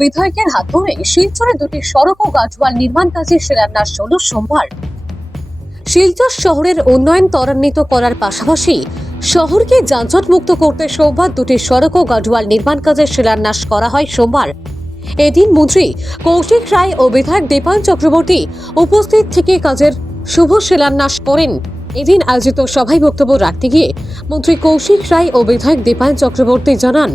বিধায়কের হাত ধরে শিলচরে দুটি সড়ক ও গাছওয়াল নির্মাণ কাজের শিলান্যাস হল সোমবার। শিলচর শহরের উন্নয়ন ত্বরান্বিত করার পাশাপাশি শহরকে যানজট মুক্ত করতে সোমবার দুটি সড়ক ও গাছওয়াল নির্মাণ কাজের শিলান্যাস করা হয় সোমবার। এদিন মন্ত্রী কৌশিক রায় ও বিধায়ক দীপায়ন চক্রবর্তী উপস্থিত থেকে কাজের শুভ শিলান্যাস করেন। এদিন আয়োজিত সভায় বক্তব্য রাখতে গিয়ে মন্ত্রী কৌশিক রায় ও বিধায়ক দীপায়ন চক্রবর্তী জানান,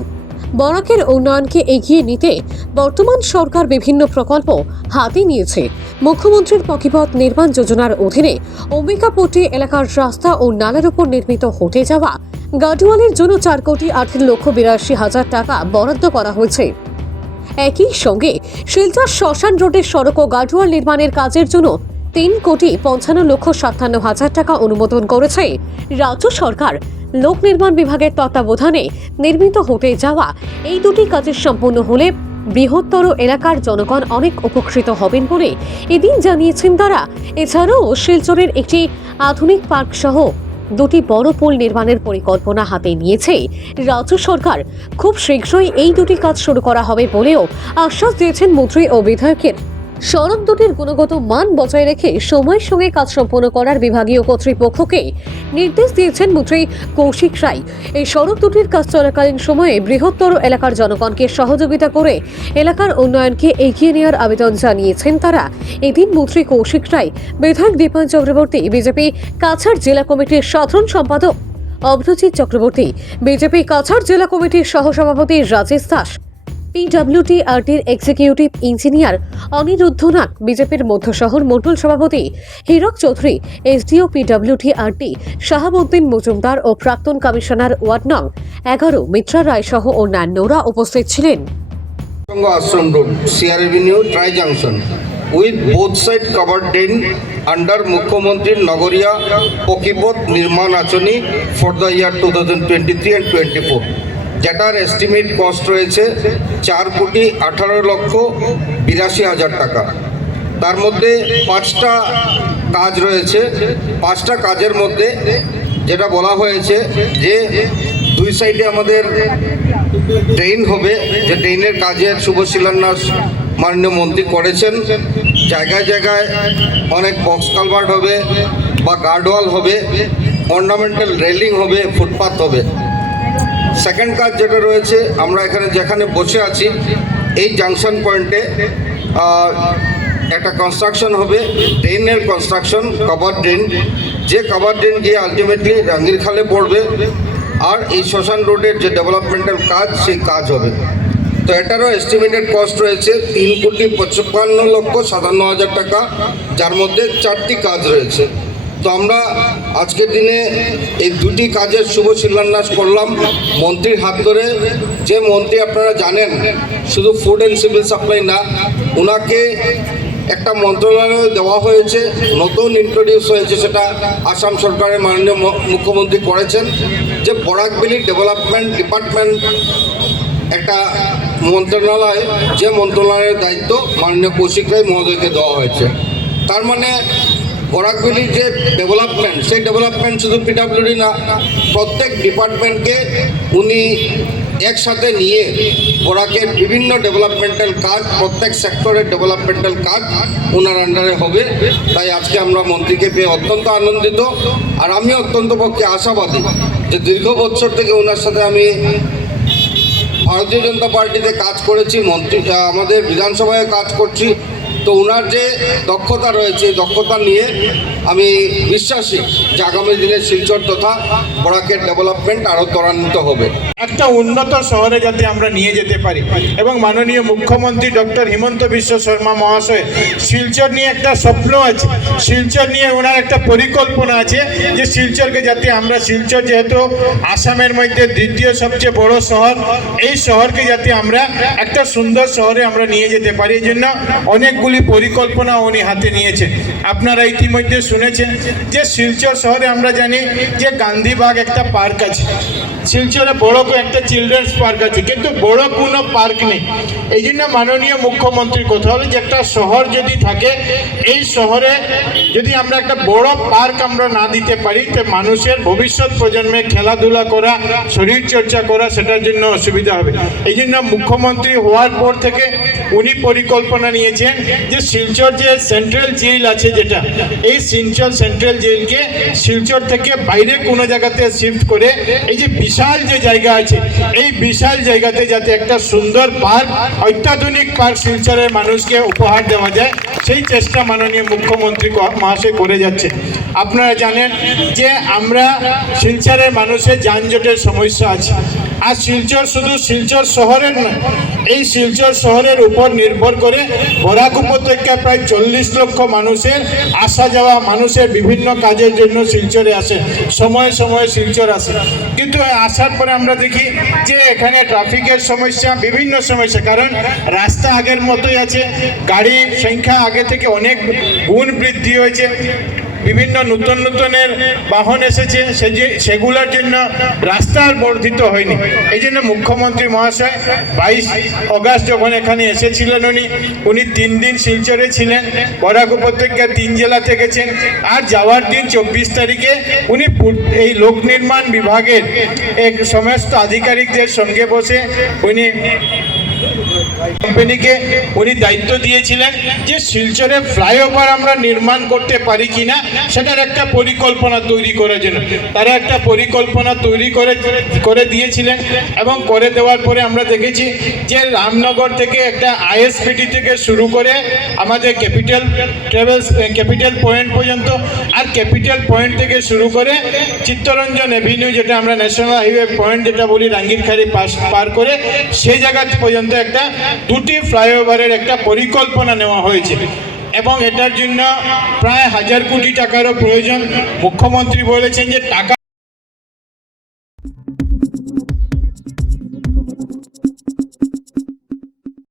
বরাকের উন্নয়নকে এগিয়ে নিতে বর্তমান সরকার বিভিন্ন প্রকল্প হাতে নিয়েছে। মুখ্যমন্ত্রীর পকিপথ নির্মাণ যোজনার অধীনে অম্বিকাপট্টি এলাকার রাস্তা ও নালার উপর নির্মিত হতে যাওয়া গার্ডওয়ালের জন্য 4,18,82,000 টাকা বরাদ্দ করা হয়েছে। একই সঙ্গে শিলচর শ্মশান রোডের সড়ক ও গার্ডওয়াল নির্মাণের কাজের জন্য 3,55,57,000 টাকা অনুমোদন করেছে রাজ্য সরকার। লোক নির্মাণ বিভাগের তত্ত্বাবধানে নির্মিত হতে যাওয়া এই দুটি কাজের সম্পূর্ণ হলে বৃহত্তর এলাকার জনগণ অনেক উপকৃত হবেন বলে এদিন জানিয়েছেন তারা। এছাড়াও শিলচরের একটি আধুনিক পার্ক সহ দুটি বড় পুল নির্মাণের পরিকল্পনা হাতে নিয়েছে রাজ্য সরকার। খুব শীঘ্রই এই দুটি কাজ শুরু করা হবে বলেও আশ্বাস দিয়েছেন মন্ত্রী ও বিধায়কের। সড়ক দুটির গুণগত মান বজায় রেখে সময়ের সঙ্গে কাজ সম্পন্ন করার বিভাগীয় কর্তৃপক্ষকে নির্দেশ দিয়েছেন মন্ত্রী কৌশিক রায়। এই সড়ক দুটির কাজ চলাকালীন সময়ে বৃহত্তর এলাকার জনগণকে সহযোগিতা করে এলাকার উন্নয়নকে এগিয়ে নেওয়ার আবেদন জানিয়েছেন তারা। এদিন মন্ত্রী কৌশিক রায়, বিধায়ক দীপায়ন চক্রবর্তী, বিজেপি কাছাড় জেলা কমিটির সাধারণ সম্পাদক অভিজিৎ চক্রবর্তী, বিজেপি কাছাড় জেলা কমিটির সহসভাপতি রাজেশ দাস, পিডব্লিউটিআরটির এক্সিকিউটিভ ইঞ্জিনিয়ার অনিরুদ্ধ নাগ, বিজেপির মধ্য শহর মন্ডল সভাপতি হীরক চৌধুরী, এসডিও পিডব্লিউটিআরটি শাহাবুদ্দিন মজুমদার ও প্রাক্তন কমিশনার ওয়ার্ড নং 11 মিত্রা রায় সহ অন্যান্যরা উপস্থিত ছিলেন। Ashram Road, CR Avenue, Tri Junction, with both sides covered drain under Mukhyamantri Nagoriya Pokipot Nirman Achoni for the year 2023 and 24. যেটার এস্টিমেট কস্ট রয়েছে 4,18,82,000 টাকা। তার মধ্যে 5টা কাজ রয়েছে। 5টা কাজের মধ্যে যেটা বলা হয়েছে যে দুই সাইডে আমাদের ড্রেন হবে, যে ড্রেনের কাজের শুভ শিলান্যাস মাননীয় মন্ত্রী করেছেন। জায়গায় জায়গায় অনেক বক্স কালভার্ট হবে বা গার্ডওয়াল হবে, অর্নামেন্টাল রেলিং হবে, ফুটপাথ হবে। সেকেন্ড কাজ যেটা রয়েছে, আমরা এখানে যেখানে বসে আছি এই জাংশন পয়েন্টে একটা কনস্ট্রাকশন হবে, ড্রেনের কনস্ট্রাকশন, কভার ড্রেন, যে কভার ড্রেন গিয়ে আলটিমেটলি রাঙ্গিরখালে পড়বে। আর এই শ্মশান রোডের যে ডেভেলপমেন্টাল কাজ, সেই কাজ হবে। তো এটারও এস্টিমেটেড কস্ট রয়েছে 3,55,57,000 টাকা, যার মধ্যে 4টি কাজ রয়েছে। তো আমরা আজকের দিনে এই দুটি কাজের শুভ শিলান্যাস করলাম মন্ত্রীর হাত ধরে। যে মন্ত্রী আপনারা জানেন শুধু ফুড অ্যান্ড সিভিল সাপ্লাই না, ওনাকে একটা মন্ত্রণালয় দেওয়া হয়েছে, নতুন ইন্ট্রোডিউস হয়েছে, সেটা আসাম সরকারের মাননীয় মুখ্যমন্ত্রী করেছেন, যে বরাকবেলি ডেভেলপমেন্ট ডিপার্টমেন্ট একটা মন্ত্রণালয়, যে মন্ত্রণালয়ের দায়িত্ব মাননীয় কৌশিক রায় মহোদয়কে দেওয়া হয়েছে। তার মানে বরাকবেলির যে ডেভেলপমেন্ট, সেই ডেভেলপমেন্ট শুধু পিডব্লিউডি না, প্রত্যেক ডিপার্টমেন্টকে উনি একসাথে নিয়ে বরাকের বিভিন্ন ডেভেলপমেন্টাল কাজ, প্রত্যেক সেক্টরের ডেভেলপমেন্টাল কাজ ওনার আন্ডারে হবে। তাই আজকে আমরা মন্ত্রীকে পেয়ে অত্যন্ত আনন্দিত। আর আমি অত্যন্ত পক্ষে আশাবাদী যে দীর্ঘ বছর থেকে ওনার সাথে আমি ভারতীয় জনতা পার্টিতে কাজ করেছি, মন্ত্রী আমাদের বিধানসভায় কাজ করছি। তো ওনার যে দক্ষতা রয়েছে, দক্ষতা নিয়ে আমি বিশ্বাসী যে আগামী দিনে শিলচর তথা বরাকের ডেভেলপমেন্ট আরও ত্বরান্বিত হবে। একটা উন্নত শহরে যাতে আমরা নিয়ে যেতে পারি, এবং মাননীয় মুখ্যমন্ত্রী ডক্টর হিমন্ত বিশ্ব শর্মা মহাশয় শিলচর নিয়ে একটা স্বপ্ন আছে, শিলচর নিয়ে ওনার একটা পরিকল্পনা আছে যে শিলচরকে যাতে আমরা, শিলচর যেহেতু আসামের মধ্যে দ্বিতীয় সবচেয়ে বড় শহর, এই শহরকে যাতে আমরা একটা সুন্দর শহরে আমরা নিয়ে যেতে পারি। এই জন্য অনেকগুলি পরিকল্পনা উনি হাতে নিয়েছেন। আপনারা ইতিমধ্যে শুনেছেন যে শিলচর শহরে আমরা জানি যে গান্ধীবাগ একটা পার্ক আছে, শিলচরে বড় একটা চিলড্রেন্স পার্ক আছে, কিন্তু বড় কোনো পার্ক নেই। এই জন্য মাননীয় মুখ্যমন্ত্রীর কথা হলো যে একটা শহর যদি থাকে, এই শহরে যদি আমরা একটা বড় পার্ক আমরা না দিতে পারি, তো মানুষের ভবিষ্যৎ প্রজন্মে খেলাধুলা করা, শরীর চর্চা করা, সেটার জন্য অসুবিধা হবে। এই জন্য মুখ্যমন্ত্রী হওয়ার পর থেকে উনি পরিকল্পনা নিয়েছেন যে শিলচর যে সেন্ট্রাল জেল আছে যেটা, এই শিলচর সেন্ট্রাল জেলকে শিলচর থেকে বাইরে কোনো জায়গাতে শিফট করে এই যে বিশাল যে জায়গা আছে, এই বিশাল জায়গাতে যাতে একটা সুন্দর পার্ক, অত্যাধুনিক পার্ক শিলচরের মানুষকে উপহার দেওয়া যায়, সেই চেষ্টা মাননীয় মুখ্যমন্ত্রী মহাশয় করে যাচ্ছে। আপনারা জানেন যে আমরা শিলচরের মানুষের যানজটের সমস্যা আছে, আর শিলচর শুধু শিলচর শহরের নয়, এই শিলচর শহরের উপর নির্ভর করে বরাক উপত্যকায় প্রায় 40 লক্ষ মানুষের আসা যাওয়া, মানুষের বিভিন্ন কাজের জন্য শিলচরে আসে, সময়ে সময়ে শিলচর আসে। কিন্তু আসার পরে আমরা দেখি যে এখানে ট্রাফিকের সমস্যা, বিভিন্ন সমস্যা, কারণ রাস্তা আগের মতোই আছে, গাড়ির সংখ্যা আগে থেকে অনেক গুণ বৃদ্ধি হয়েছে, বিভিন্ন নতুন নতুনের বাহন এসেছে, সেগুলোর জন্য রাস্তা আর বর্ধিত হয়নি। এই জন্য মুখ্যমন্ত্রী মহাশয় 22 অগাস্ট যখন এখানে এসেছিলেন, উনি 3 দিন শিলচরে ছিলেন, বরাক উপত্যকার 3 জেলাতে গেছেন, আর যাওয়ার দিন 24 তারিখে উনি এই লোক নির্মাণ বিভাগের এক সমস্ত আধিকারিকদের সঙ্গে বসে উনি কোম্পানিকে উনি দায়িত্ব দিয়েছিলেন যে শিলচরে ফ্লাইওভার আমরা নির্মাণ করতে পারি কিনা, সেটার একটা পরিকল্পনা তৈরি করার জন্য। তারা একটা পরিকল্পনা তৈরি করে দিয়েছিলেন, এবং করে দেওয়ার পরে আমরা দেখেছি যে রামনগর থেকে একটা আইএসপিটি থেকে শুরু করে আমাদের ক্যাপিটাল পয়েন্ট পর্যন্ত, আর ক্যাপিটাল পয়েন্ট থেকে শুরু করে চিত্তরঞ্জন এভিনিউ, যেটা আমরা ন্যাশনাল হাইওয়ে পয়েন্ট যেটা বলি, রাঙ্গিরখাড়ি পার করে সেই জায়গা পর্যন্ত একটা 2টি ফ্লাইওভারের একটা পরিকল্পনা নেওয়া হয়েছে, এবং এটার জন্য প্রায় 1000 কোটি টাকারও প্রয়োজন। মুখ্যমন্ত্রী বলেছেন যে টাকা